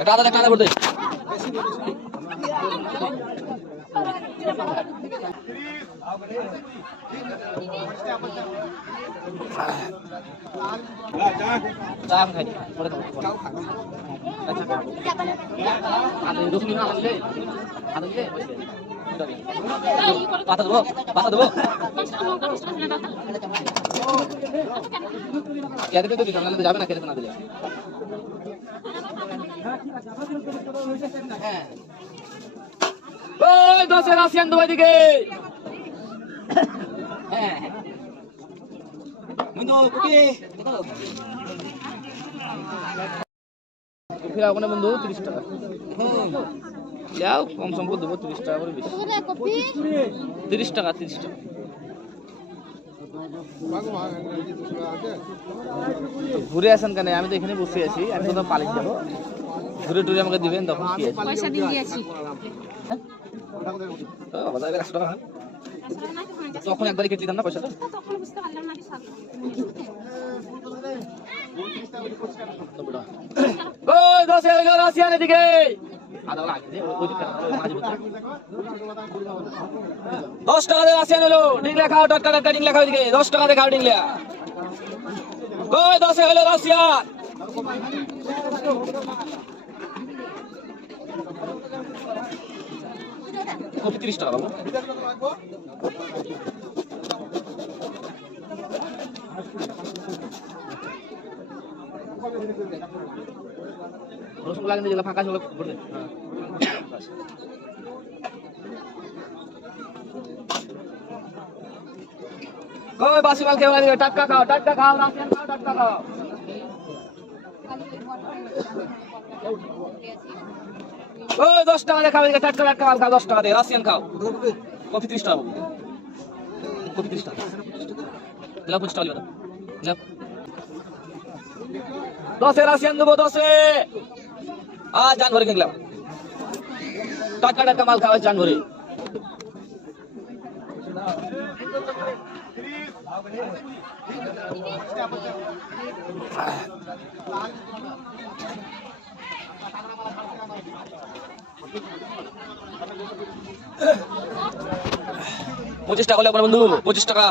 একটা আদা করতে পাতা দেবো খেতে তো দিতাম না যাবে না খেতে না দিলে ওই দশের আসিয়ান দুবাই দিকে হ্যাঁ বন্ধু কপি ওখানে বন্ধু 30 টাকা যাও কম সম করে দেবো 30 টাকা করে বেশি 30 টাকা ঘুরে আসেন কেন আমি তো এখানে বসে আছি আমি তো পালিয়ে যাবো ঘুরে টুরে আমাকে দিবেন তখন কি আছে পয়সা দিয়ে দিয়েছি তখন একবারই কেটে দিতাম না পয়সাটা তখন বুঝতে পারলাম না ওই 10 এর রাশিয়ান এদিকে আদা লাগে দে ওই দিকে মাঝে 10 টাকা দিয়ে রাশিয়ান হলো ডিংলা খাও টাটকা ডিংলা খাও এদিকে 10 টাকা দিয়ে খাও ডিংলা ওই 10 হলো রাশিয়ান কপি 30 টাকা বাবু রসুন লাগিয়ে যেগুলো ফাঁকা সেগুলো করবে ওই বাসি মাল খেয়ে দিবে টাটকা খাও রাশিয়ান খাও টাটকা খাও ওই 10 টাকা দিয়ে খাও টাটকা মাল খাও 10 টাকা দিয়ে রাশিয়ান খাও কপি 30 টাকা কপি 30 টাকা দিলাম 50 টাকা দিলাম 10 রাশিয়ান দেবো 10 জান ভরে কিনলাম টাটকা মাল খাওয়া জান ভরে $25 বন্ধু 25 টাকা